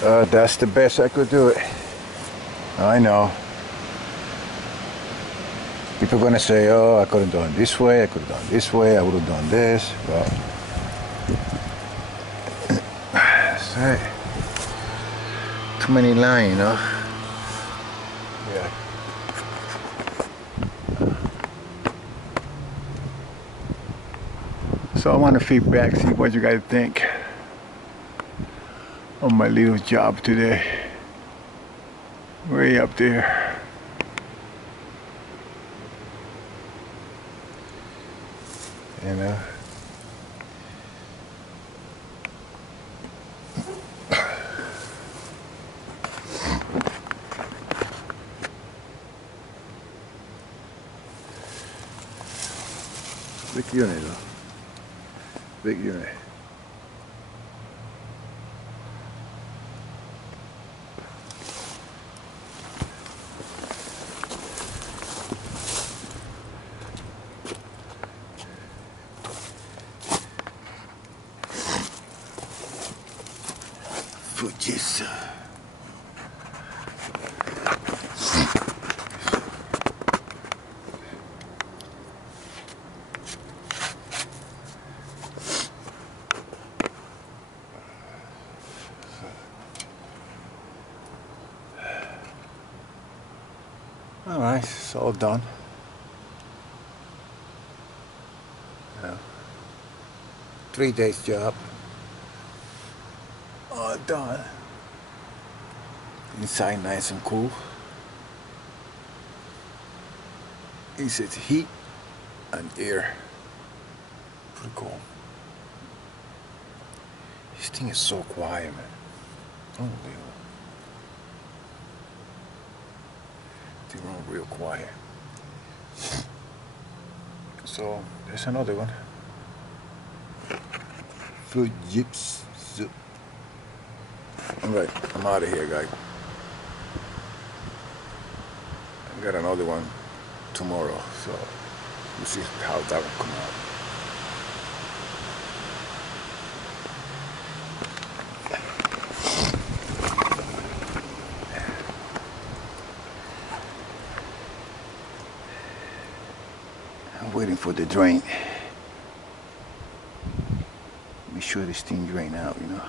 That's the best I could do it. I know. People are gonna say, oh, I could have done this way, I could have done this way, I would have done this. Well, that's right. Too many lines, you know? Yeah. So I want to feedback, see what you guys think on my little job today. Way up there. You know? Big unit though. Big unit. Fujis. All right, it's all done. Yeah. 3 days job. All done. Inside nice and cool. He says heat and air. Pretty cool. This thing is so quiet, man. Unbelievable. They run real quiet. So there's another one. Food yips. Alright, I'm out of here, guys. I got another one tomorrow, so we'll see how that will come out. I'm waiting for the drain. Make sure this thing drain out, you know.